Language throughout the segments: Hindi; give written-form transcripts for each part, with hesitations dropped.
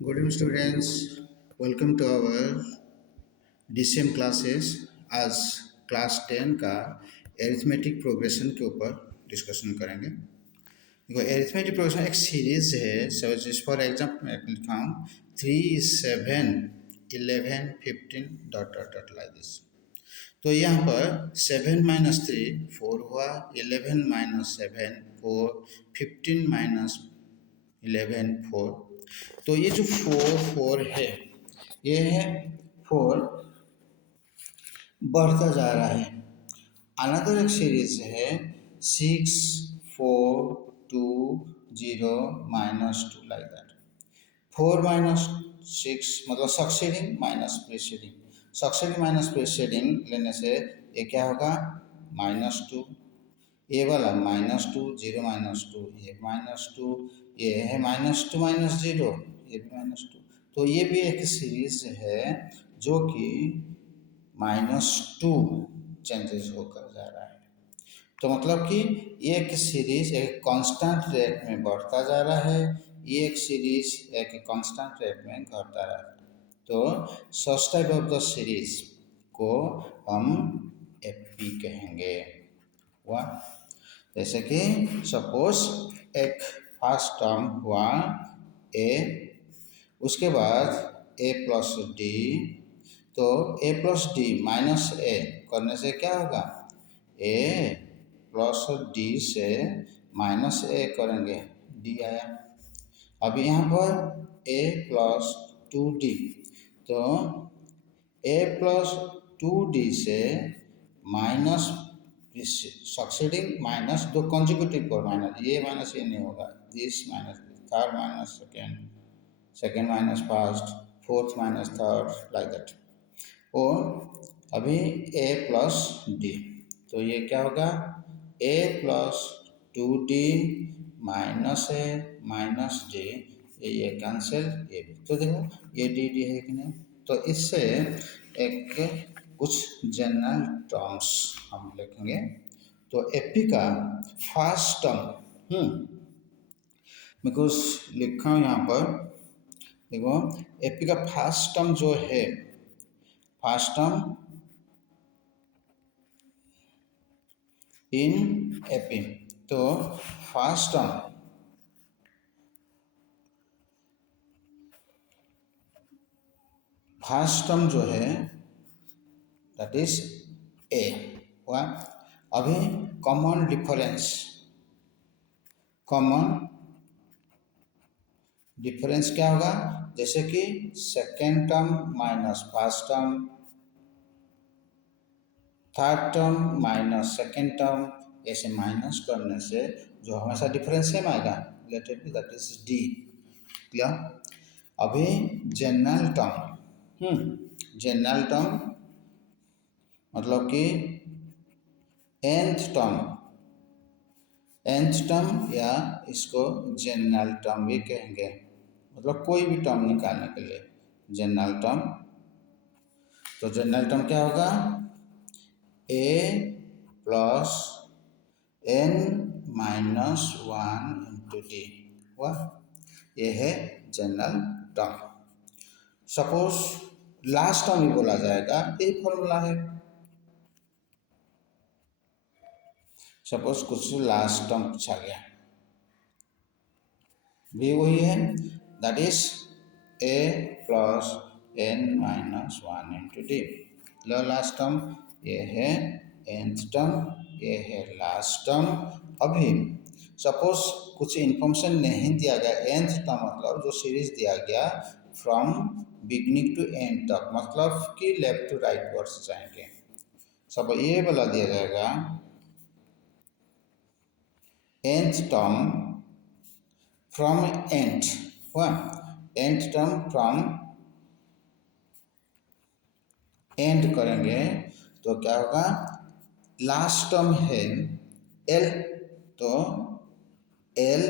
Good evening students, welcome to our DCM classes। आज क्लास 10 का एरिथमेटिक प्रोग्रेशन के ऊपर डिस्कशन करेंगे। देखो एरिथमेटिक प्रोग्रेशन एक सीरीज है। जिस फॉर एग्जाम्पल मैं लिखा हूँ 3, 7, 11, 15 dot dot dot like this. तो यहाँ पर 7 - 3 4 हुआ, 11 - 7 4, 15 - 11 4। तो ये जो 4 है, ये है 4 बढ़ता जा रहा है। अनदर एक सीरीज है 6 4 2 0 -2 लाइक दैट। 4 - 6 मतलब succeeding minus preceding. Succeeding minus preceding लेने से ये क्या होगा -2। ये वाला -2 0 -2, ये -2, ये है -2 -0, ये भी -2। तो ये भी एक सीरीज है जो कि -2 चेंजेस होकर जा रहा है। तो मतलब कि ये एक सीरीज एक कांस्टेंट रेट में बढ़ता जा रहा है, ये एक सीरीज एक कांस्टेंट रेट में घटता रहा है। तो such type of the series को हम एपी कहेंगे। हुआ जैसे कि सपोज एक फर्स्ट टर्म हुआ ए, उसके बाद ए प्लस डी। तो ए प्लस डी माइनस ए करने से क्या होगा, ए प्लस डी से माइनस ए करेंगे, डी आया। अब यहाँ पर ए प्लस 2d, तो ए प्लस 2d से माइनस सक्सीडिंग माइनस दो कंजिक्यूटिव पर माइनस, ये माइनस ये नहीं होगा, this minus third minus second, second minus first, fourth minus third like that. और अभी ए प्लस डी, तो ये क्या होगा ए प्लस 2d माइनस ए माइनस डी, ये कैंसिल, ये भी। तो देखो ये डी डी है कि नहीं। तो इससे एक कुछ जनरल टर्म्स हम लिखेंगे। तो एपी का फर्स्ट टर्म मैं कुछ लिखा हूँ यहाँ पर। देखो एपी का फर्स्ट टर्म जो है, फर्स्ट टर्म इन एपी, तो फर्स्ट टर्म जो है दैट इज ए हुआ। अभी कॉमन डिफरेंस, कॉमन डिफरेंस क्या होगा, जैसे कि second term minus first term, third term minus second term, ऐसे माइनस करने से जो हमेशा डिफरेंस सेम आएगा, late it B that is D. Clear. अभी जनरल टर्म, जनरल टर्म मतलब कि nth टर्म या इसको जनरल टर्म भी कहेंगे, मतलब कोई भी टर्म निकालने के लिए जनरल टर्म। तो जनरल टर्म क्या होगा, ए प्लस n - 1 इंटू डी हुआ, ये है general term. Suppose last term भी बोला जाएगा, ये फॉर्मूला है। सपोज कुछ लास्ट टर्म पूछा गया, भी वही है, that is a plus n - 1 into D. Last term ये है nth टर्म, ये है लास्ट टर्म। अभी सपोज कुछ इन्फॉर्मेशन नहीं दिया गया, nth टर्म मतलब जो सीरीज दिया गया फ्रॉम बिगनिंग टू एंड तक, मतलब कि लेफ्ट टू राइट वर्ड्स जाएंगे। सब ये वाला दिया जाएगा nth टर्म फ्रॉम एंड हुआ, nth टर्म फ्रॉम एंड करेंगे तो क्या होगा, लास्ट टर्म है एल, तो L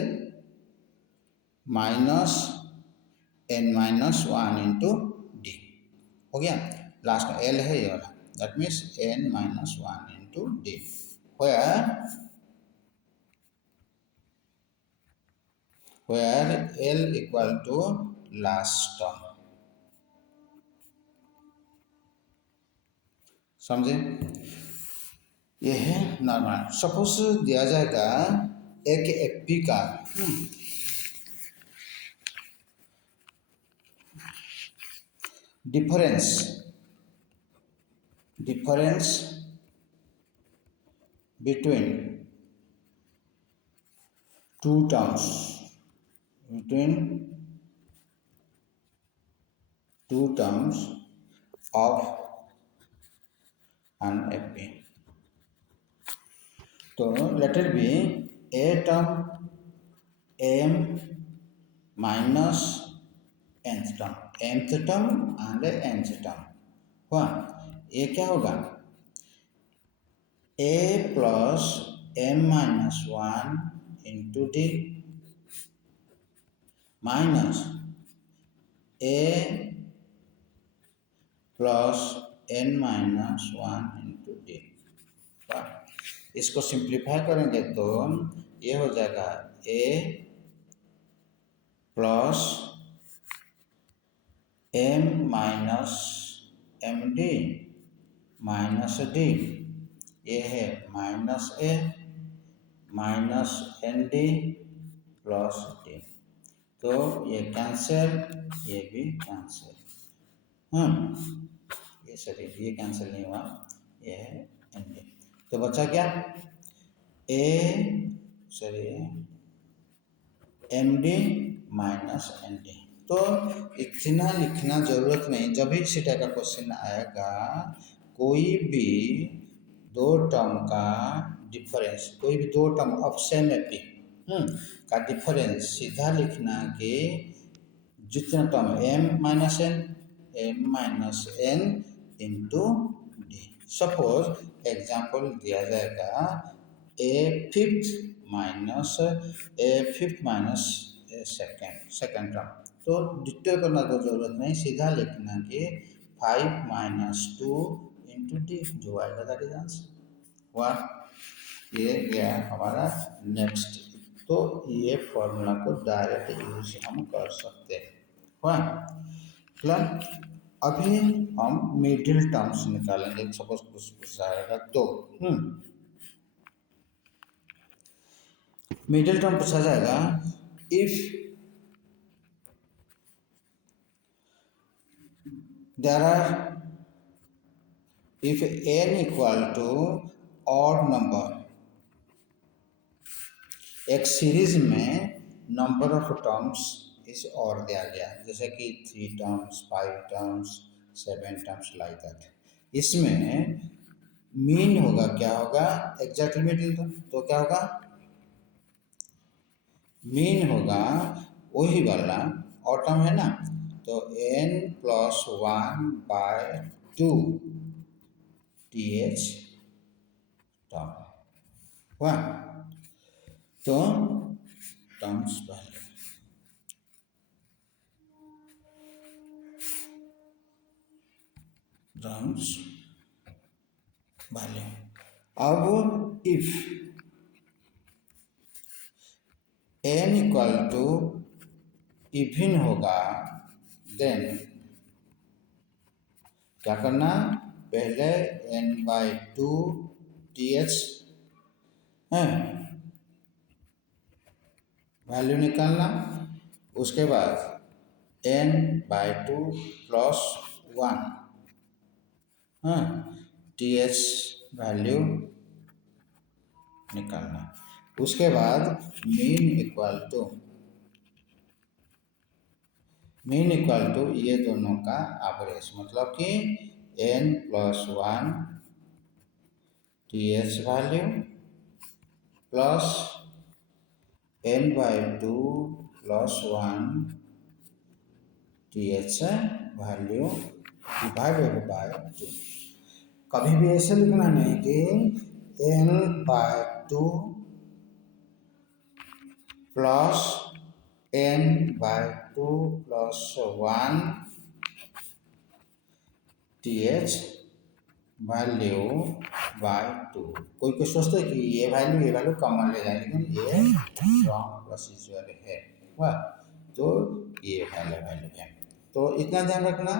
minus n - 1 into D हो गया। लास्ट में एल है ये वाला, that means n - 1 into D, where L equal to last term. समझे? ये है नॉर्मल। सपोज दिया जाएगा एक एफपी का difference between two terms of an FP. तो let it be a term m minus nth term and nth term हुआ। ये क्या होगा? a plus m minus 1 into d minus a plus n minus 1 into d। इसको सिंप्लीफाई करेंगे तो ये हो जाएगा a plus m minus m d minus d, ये है minus a minus n d plus d. तो ये कैंसिल, ये भी कैंसिल। ये सॉरी ये कैंसिल नहीं हुआ, ये है एन डी। तो बचा क्या? M d minus n d. तो इतना लिखना जरूरत नहीं। जब भी इसी टाइप का क्वेश्चन आएगा, कोई भी दो टर्म का डिफरेंस, कोई भी दो टर्म ऑफ सेम एपी का डिफरेंस सीधा लिखना कि जितना term m minus n into D. Suppose example दिया जाएगा a fifth minus second term. तो डिटेल करना तो जरूरत नहीं, सीधा लिखना कि 5 माइनस 2 इंटू डी, जो आएगा दैट इज आंसर। वाह, ये गया हमारा नेक्स्ट। तो ये फॉर्मूला को डायरेक्ट यूज हम कर सकते हैं। वाह, अभी हम मिडिल टर्म्स निकालेंगे। सपोज कुछ पूछा जाएगा तो मिडिल टर्म पूछा जाएगा if if n equal to odd number, एक सीरीज में नंबर ऑफ टर्म्स इस और दिया गया, जैसे कि 3 terms 5 terms 7 terms like that. इसमें मीन होगा, क्या होगा? Exactly middle term. तो क्या होगा? मीन होगा वही वाला और टर्म है ना, तो n plus 1 by 2 th term हुआ। तो टर्म्स वैल्यू अब if n equal to even होगा, देन क्या करना? पहले n बाई 2 th है वैल्यू निकालना, उसके बाद n by 2 plus 1 th value निकालना। उसके बाद मीन इक्वल टू ये दोनों का एवरेज, मतलब कि n plus 1 th value plus n by 2 plus 1 th value divided by 2। कभी भी ऐसे लिखना नहीं कि n by 2 plus n by 2 plus 1 th value by 2। कोई सोचते कि ये वैल्यू कॉमन ले जाए, लेकिन ये रॉन्ग प्रोसीजर है। वाह, तो ये वाला वैल्यू है। तो इतना ध्यान रखना,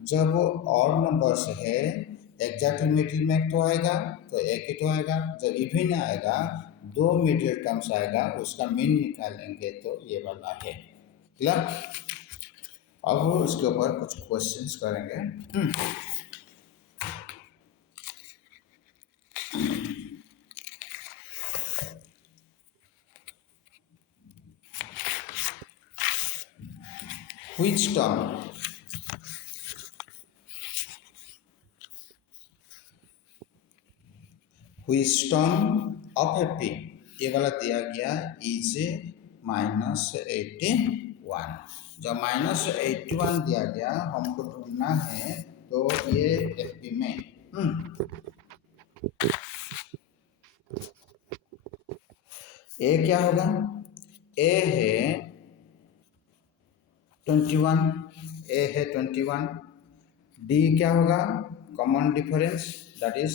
जब ऑड नंबर्स है एग्जैक्टली मिडिल में एक तो आएगा तो एक ही तो आएगा, जब इवन आएगा दो मिडिल टर्म्स आएगा उसका मीन निकालेंगे तो ये वाला है। क्लियर? अब उसके ऊपर कुछ क्वेश्चंस करेंगे। Which term ऑफ एपी ये वाला दिया गया इज -81। जब -81 दिया गया हमको ढूंढना है तो ये एपी में ए क्या होगा? ए है 21, ए है 21। डी क्या होगा? Common difference that is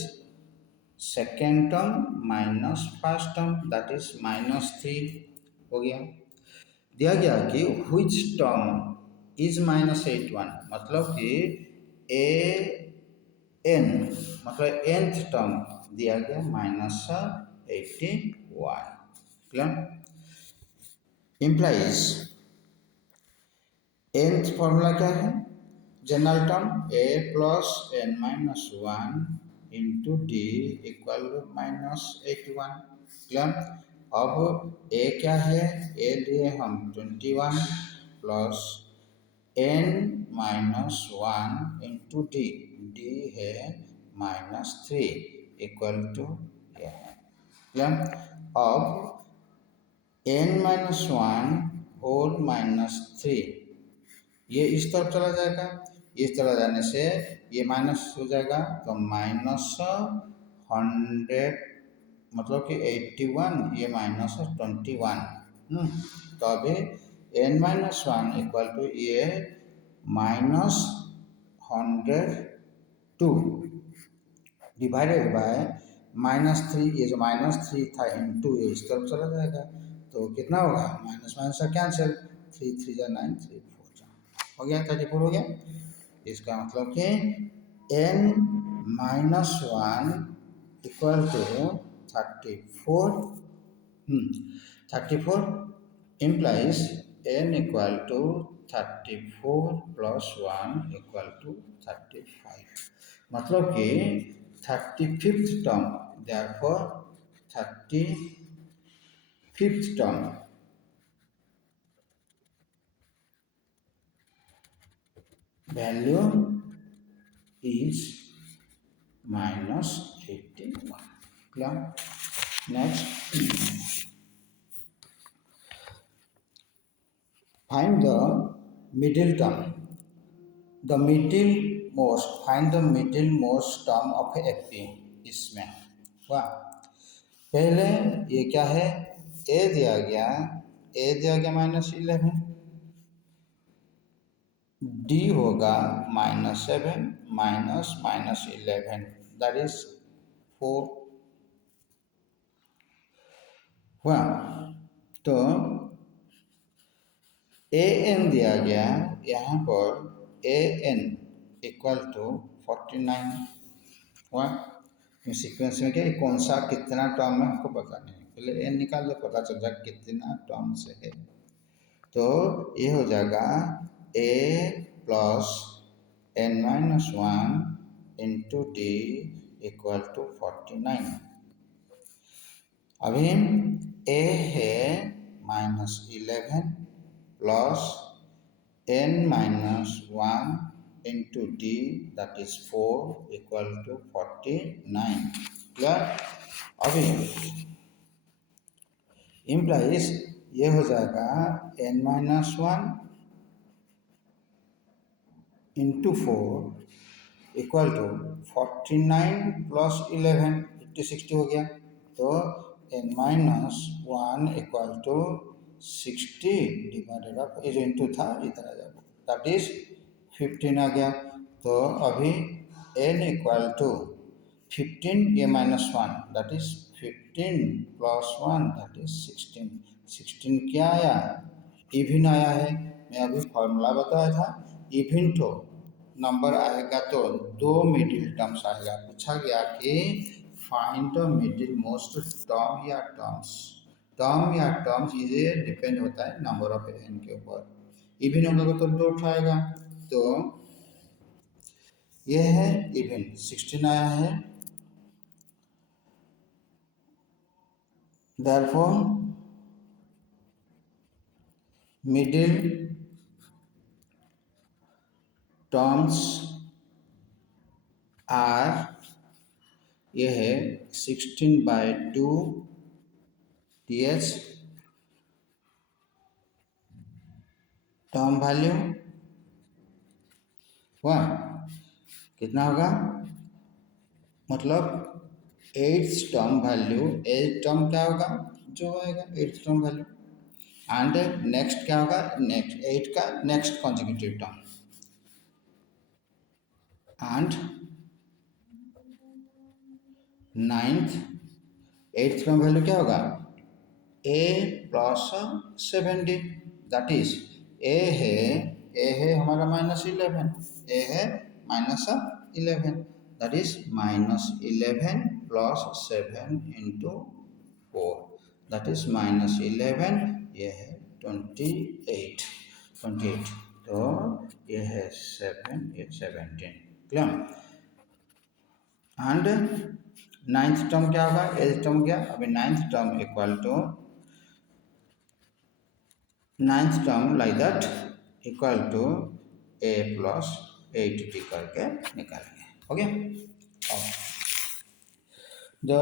second term minus first term that is -3 हो गया। दिया गया कि व्हिच टर्म इज -81, मतलब कि ए एन मतलब nth टर्म दिया गया -81। क्लियर? इम्प्लाइज nth फॉर्मूला क्या है? General term a plus n minus 1 into D equal to -81। Clear? अब a क्या है? a लिए हम 21 plus n minus 1 into D, d है -3 इक्वल टू यह है। क्लियर? अब n माइनस 1 होल -3 ये इस तरफ चला जाएगा, इस तरफ जाने से ये माइनस हो जाएगा तो -100 मतलब कि 81 ये -21। तो अभी n माइनस 1 इक्वल टू ये -102 डिवाइडेड बाय -3, ये जो -3 था इंटू ये इस तरफ चला जाएगा तो कितना होगा? माइनस माइनस का कैंसिल, 3 3 जा 9, 3 4 जा हो गया 34 हो गया। इसका मतलब कि n minus 1 equal to 34 34 implies n equal to 34 plus 1 equal to 35, मतलब कि 35th term, therefore 35th term value is -81। Clear? Next, find the middle term, the middle most, find the middle most term of FP। इसमें वाह, पहले ये क्या है? a दिया गया -11, d होगा -7 माइनस -11 दैट इज 4 हुआ। तो ए एन दिया गया यहाँ पर ए एन इक्वल टू 49 हुआ। सीक्वेंस में क्या कौन सा कितना टर्म है हमको पता नहीं, पहले एन निकाल दो पता चल जाएगा कितना टर्म से है। तो ये हो जाएगा A plus n minus 1 into D equal to 49। अभी ए है -11 plus n minus 1 into D that is 4 equal to 49। Clear? अभी इम्प्लाइज ये हो जाएगा n minus 1 into 4 equal to 49 plus 11 50 60 हो गया। तो n minus 1 equal to 60 divided of ये जो इंटू था इधर आ जाएगा दैट इज 15 आ गया। तो अभी n इक्वल टू 15 ये -1 that is 15 plus 1 that is 16 क्या आया? इवन आया है, मैं अभी फॉर्मूला बताया था, इवन तो नंबर आएगा तो 2 मिडिल टर्म्स आएगा। पूछा गया कि find the middle most term या टर्म्स ये डिपेंड होता है नंबर ऑफ एन के ऊपर। इवन होगा तो 2 उठाएगा, तो ये है इवन 16 आया है। therefore मिडिल टर्म्स आर, ये है 16/2 टीएच टर्म वैल्यू हुआ कितना होगा, मतलब 8th term value, 8th term क्या होगा जो आएगा 8th term value, and next क्या होगा, नेक्स्ट 8 का next consecutive term, and 9th 8th term value क्या होगा a plus 7d, that is a है हमारा -11, ए है -11, that is -11 plus 7 into 4, that is -11, ये है 28, तो ये है 7, ये 17, क्लियर। एंड 9th टर्म क्या होगा, 8th टर्म क्या, अभी 9th term equal to 9th term like that equal to a plus 8d करके निकालेंगे। Okay, the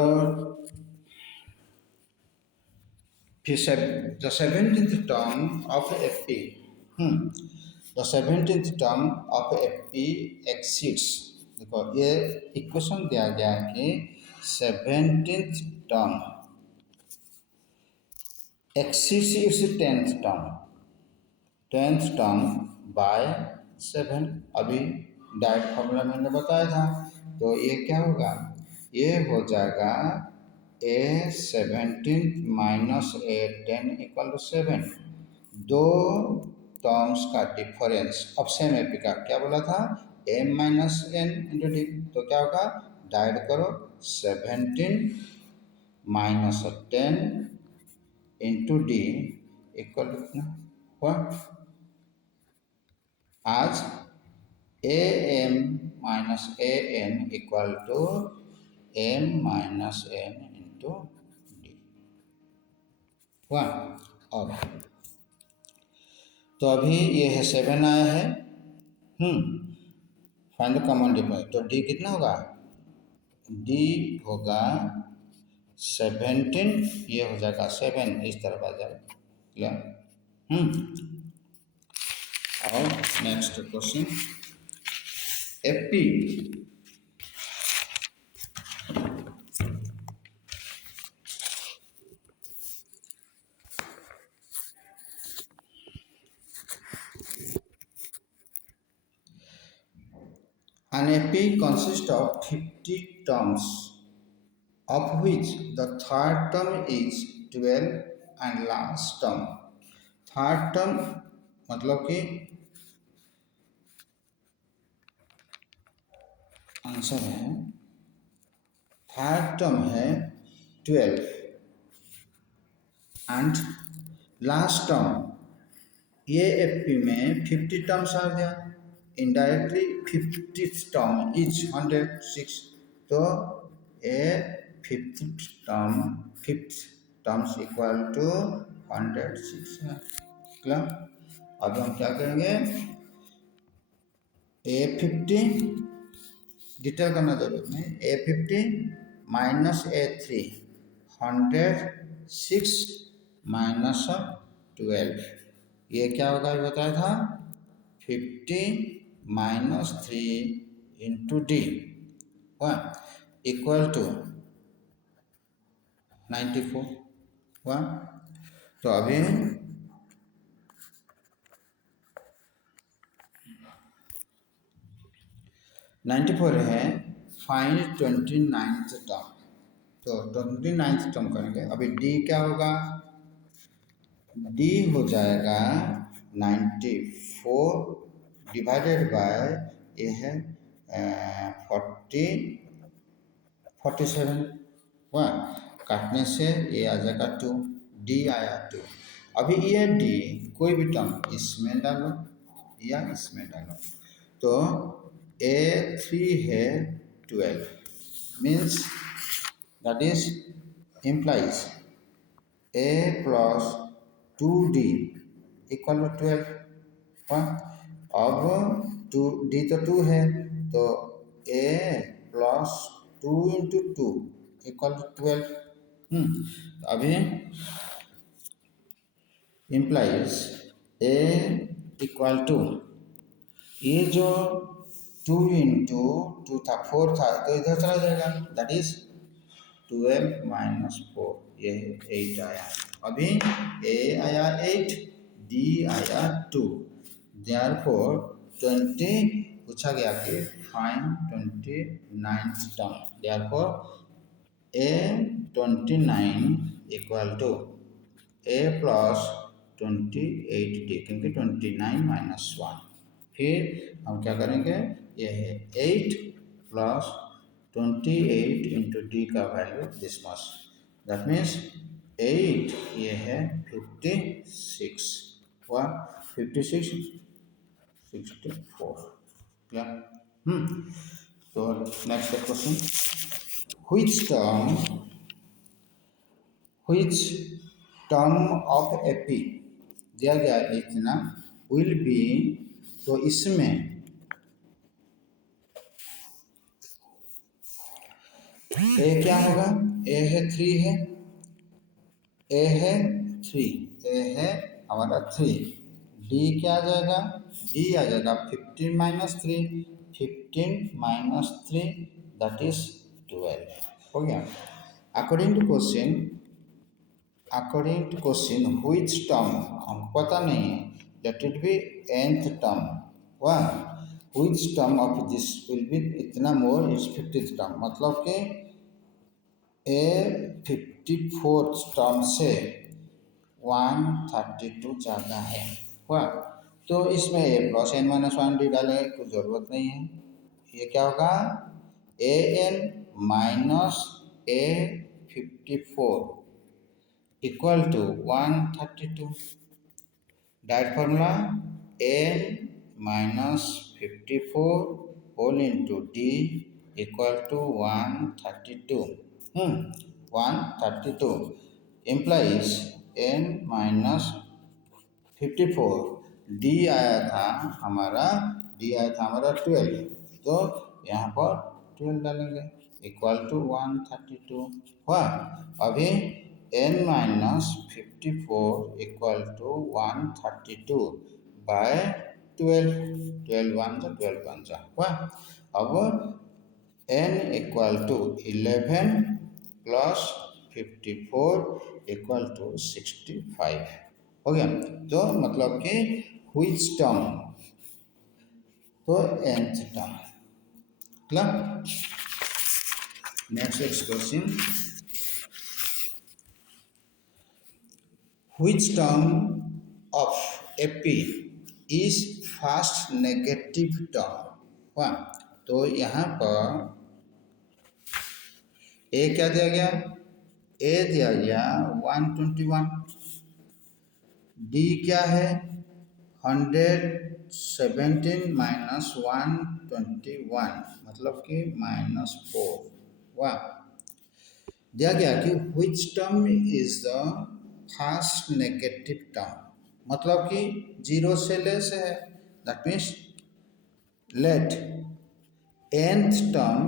17th term of fp, the 17th term of fp exceeds, देखो ये इक्वेशन दिया गया है कि 17th term exceeds its 10th term by 7, अभी डायरेक्ट फॉर्मूला मैंने बताया था, तो ये क्या होगा, ये हो जाएगा a17 minus a10 equal to 7, दो टर्म्स का डिफरेंस। अब सेम एपी का क्या बोला था, m minus n into d, तो क्या होगा, डायरेक्ट करो 17 minus 10 into D equal to कितना हुआ, आज a m minus a n equal to m minus n into d हुआ। अब तो अभी ये है 7 आया है, फाइंड द कॉमन डिफरेंस, तो डी कितना होगा, डी होगा 17, ये हो जाएगा 7, इस तरफ आ जाएगा, क्लियर। और next question, AP an AP consists of 50 terms, of which the third term is 12 and last term, third term मतलब कि आंसर है, थर्ड टर्म है 12 एंड लास्ट टर्म, ये एपी में 50 टर्म्स आ गया, इनडायरेक्टली 50th टर्म इज 106, तो ए 50th टर्म्स इक्वल टू 106 है, क्लियर। अब हम क्या करेंगे, A50 डिटेल करना जरूरत नहीं, A50 माइनस A3 106 माइनस 12, ये क्या होगा ये बताया था, 50 माइनस 3 इंटू डी हुआ इक्वल टू 94 हुआ। तो अभी 94 है, फाइंड 29th टर्म, तो 29th टर्म करेंगे। अभी डी क्या होगा, डी हो जाएगा 94 डिवाइडेड बाय ये है 47 हुआ। काटने से ये आ जाएगा 2, डी आया 2। अभी ये डी कोई भी टर्म इसमें डालो या इसमें डालो, तो A3 है 12 means that is implies A plus 2D equal to 12 हुआ। अब 2D तो 2 है, तो A plus 2 into 2 equal to 12। अभी इम्प्लाइज A इक्वल टू ये जो 2 इंटू 2 था 4 था, तो इधर चला जाएगा, दैट इज 12 माइनस 4, ये 8 आया। अभी A आया 8, D आया 2, देयरफॉर 20 पूछा गया कि find 29th term, therefore A 29 equal to A plus 28D, क्योंकि 29 माइनस 1। फिर हम क्या करेंगे, ये है 8 प्लस 28 इंटू डी का value this much, that means 8 ये है 56 हुआ, 56 64 क्या। तो next question, which which term of AP दिया गया इतना will be, तो इसमें A क्या होगा, A है 3 है, A है 3, A है हमारा 3, D क्या आ जाएगा, D आ जाएगा 15 माइनस 3, 15 माइनस 3 दैट इज 12 हो गया। According to question which term हमको पता नहीं है, let it be nth term, वाह which term of this will be इतना मोर इज 50th टर्म, मतलब कि A 54th टर्म से 132 ज़्यादा है, वाह। तो इसमें A plus n minus 1D डालें, कुछ ज़रूरत नहीं है। ये क्या होगा, an minus A 54 equal to 132, direct formula n minus 54 whole into D equal to 132, 132 implies n minus 54, d आया था हमारा 12, तो यहाँ पर 12 डालेंगे इक्वल टू 132 हुआ। अभी n minus 54 equal to 132 by 12, 12 one जा 12 वन जा हुआ। अब n equal to 11 plus 54 equal to 65 हो गया। तो मतलब कि which टर्म, तो nth term clear. Next question, which term of AP is first negative term हुआ। तो यहाँ पर A क्या दिया गया, A दिया गया 121, D क्या है 117 माइनस 121 मतलब कि -4 वाह। दिया गया कि which term is the first negative term, मतलब कि 0 से लेस है, that means let nth term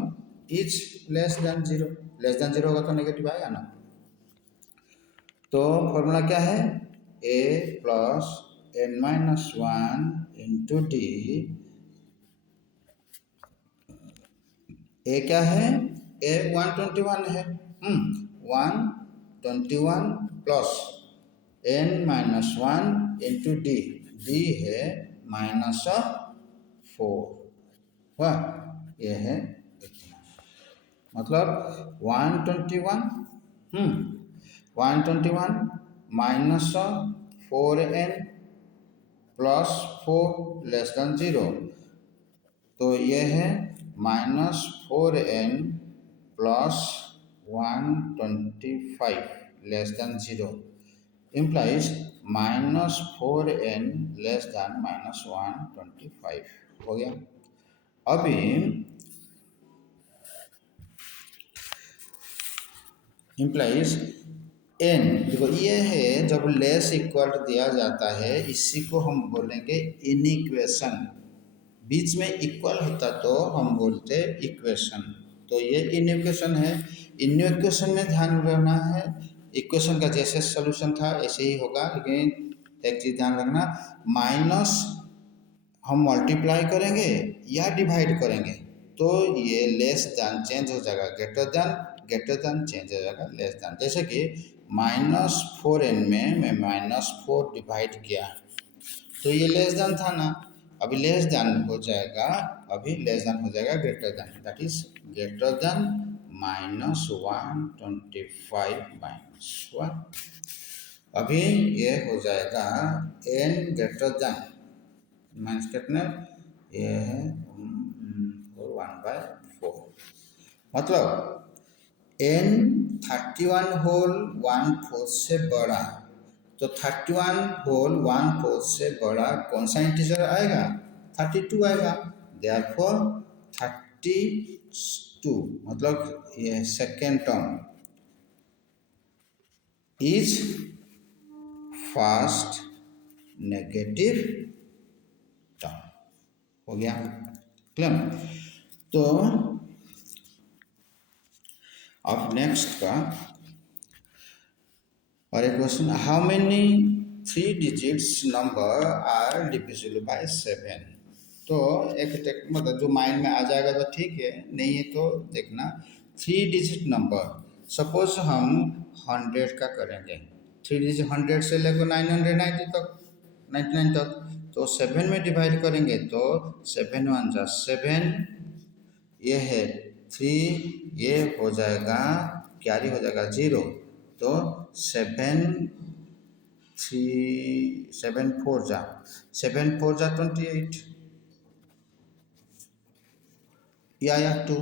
is less than 0, less than 0 होगा तो नेगेटिव आएगा ना। तो फॉर्मूला क्या है, a plus n minus 1 into D, a क्या है, a 121 है, 121 plus n minus 1 into D, d है -4 हुआ, ये है इतना, मतलब 121 माइनस 4n +4 <0, तो ये है -4n प्लस 125 <0 implies -4n -125 हो गया। अभी इम्प्लाइज एन, देखो ये है जब लेस इक्वल दिया जाता है इसी को हम बोलेंगे इनइक्वेशन। बीच में इक्वल होता तो हम बोलते इक्वेशन, तो ये इनइक्वेशन है। इनइक्वेशन में ध्यान रखना है, इक्वेशन का जैसे सॉल्यूशन था ऐसे ही होगा, लेकिन एक चीज ध्यान रखना, माइनस हम मल्टीप्लाई करेंगे या डिवाइड करेंगे तो ये लेस दैन चेंज हो जाएगा, ग्रेटर दैन चेंज हो जाएगा लेस दैन। जैसे कि -4n में मैं -4 डिवाइड किया तो ये लेस दैन था ना, अभी लेस दैन हो जाएगा, अभी लेस दैन हो जाएगा greater than, that is greater than -125 -1। अभी ये हो जाएगा n ग्रेटर दैन माइनस कितने, ये है 1/4, मतलब n 31 होल 1/4 से बड़ा, तो 31 होल 1/4 से बड़ा कौन सा इंटीजर आएगा, 32 आएगा। देयरफॉर 32 मतलब ये second term is first negative term, हो गया क्लियर। तो अब नेक्स्ट का और एक question, how many 3 digits number are divisible by 7। तो एक मतलब जो माइंड में आ जाएगा तो ठीक है, नहीं है तो देखना 3 डिजिट नंबर, सपोज हम 100 का करेंगे, 3 डिजिट 100 से लेकर 990 तक 99 तक, तो 7 में डिवाइड करेंगे तो 7 1 जा 7, ये है 3, ये हो जाएगा कैरी हो जाएगा 0, तो 7 4 जा 28, ये आया 2।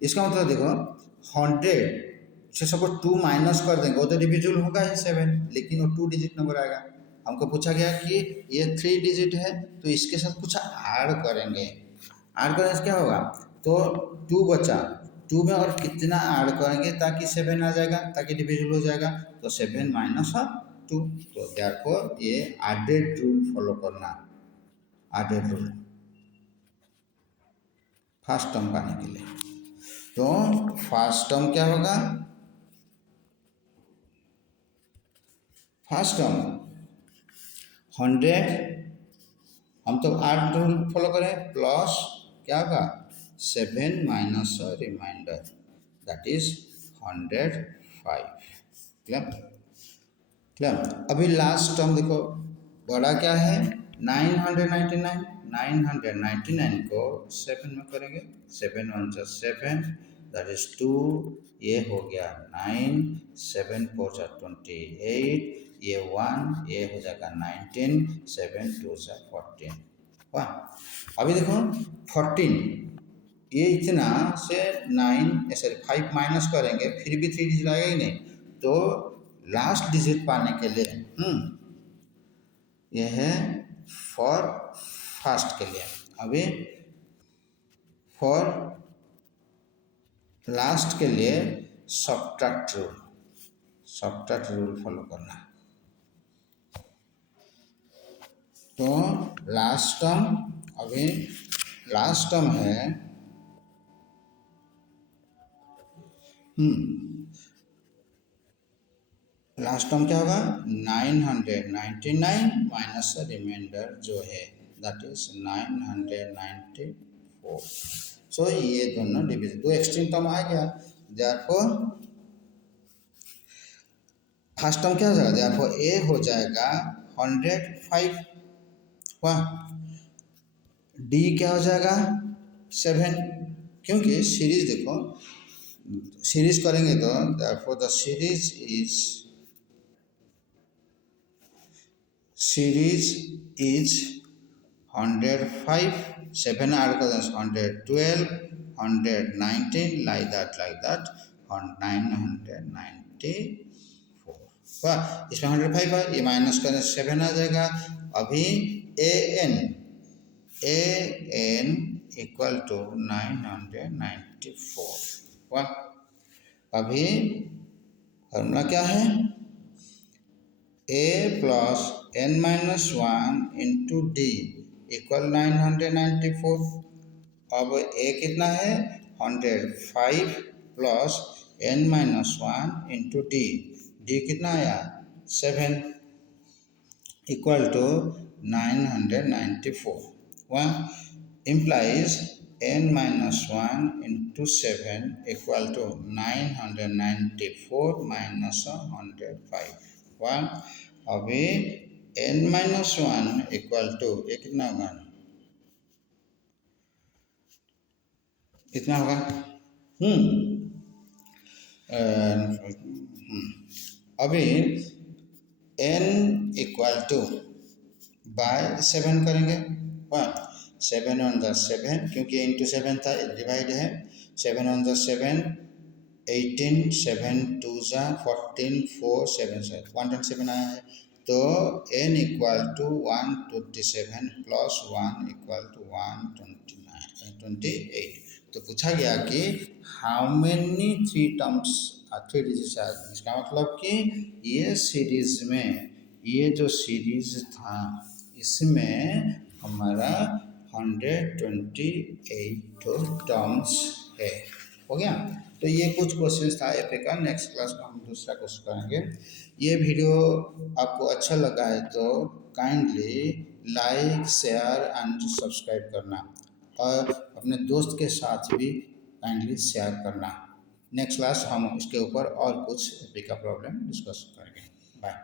इसका मतलब देखो 100 से सपोज 2 माइनस कर देंगे वो तो डिविजिबल होगा ही 7, लेकिन वो 2 डिजिट नंबर आएगा। हमको पूछा गया कि ये 3 डिजिट है तो इसके साथ कुछ ऐड करेंगे, ऐड करने से क्या होगा, तो 2 बचा, 2 में और कितना ऐड करेंगे ताकि 7 आ जाएगा, ताकि डिविजिबल हो जाएगा, तो 7 माइनस 2, तो देयरफॉर ये एडेड रूल फॉलो करना, एडेड रूल फर्स्ट टर्म पाने के लिए। तो फर्स्ट टर्म क्या होगा, फर्स्ट टर्म 100, हम तो 8 रूल फॉलो करें, प्लस क्या होगा 7 minus remainder, that is 105। Clear clear. अभी लास्ट टर्म देखो, बड़ा क्या है 999, 999 को 7 में करेंगे, 7 1 जा 7, दैट इज 2, ये हो गया 9, 7 4 जा 28, ये 1, ये हो जाएगा 19, 7 2 जा 14। वाह, अभी देखो 14, ये इतना से 9 सॉरी 5 माइनस करेंगे फिर भी 3 डिजिट आएगा ही नहीं, तो लास्ट डिजिट पाने के लिए यह है फॉर फास्ट के लिए। अभी फॉर लास्ट के लिए सब्ट्रैक्ट रूल फॉलो करना। तो लास्ट टर्म, अभी लास्ट टर्म है लास्ट टर्म क्या होगा 999 माइनस रिमाइंडर जो है दैट इज 994। सो ये दोनों डिविजन, दो एक्सट्रीम टर्म आ गया, देयरफॉर फर्स्ट टर्म क्या हो जाएगा, देयरफॉर ए हो जाएगा 105, वाह, डी क्या हो जाएगा 7, क्योंकि सीरीज देखो, सीरीज करेंगे तो therefore the series is series is 105, 7 are 112, 119, like that, on 994। वाह, इसमें 105 है, ये माइनस करने 7 आ जाएगा। अभी ए एन इक्वल टू 994। वाह, अभी फॉर्मूला क्या है, A plus N minus one into D equal 994। अब ए कितना है 105 plus N minus one into D, D कितना आया 7 इक्वल टू 994। वह implies n minus 1 into 7 equal to 994 minus 105। वह अभी n minus 1 equal to ये कितना होगा, कितना होगा अभी n इक्वल टू बाय 7 करेंगे। 7 ऑन द 7, क्योंकि इंटू 7 था, डिवाइड है। 7 ऑन द 7 18, 7 2 ज़ा 14, 4 7 से 127 आया है। तो n equal to 127 plus 1 equal to 128। तो पूछा गया कि how many 3 terms 3 digits are, इसका मतलब कि ये सीरीज में, ये जो सीरीज था इसमें हमारा 128 टर्म्स है। हो गया। तो ये कुछ क्वेश्चंस था एफए का। नेक्स्ट क्लास में हम दूसरा क्वेश्चन करेंगे। ये वीडियो आपको अच्छा लगा है तो kindly like, share and subscribe करना, और अपने दोस्त के साथ भी काइंडली शेयर करना। नेक्स्ट क्लास हम उसके ऊपर और कुछ एफए का प्रॉब्लम डिस्कस करेंगे। बाय।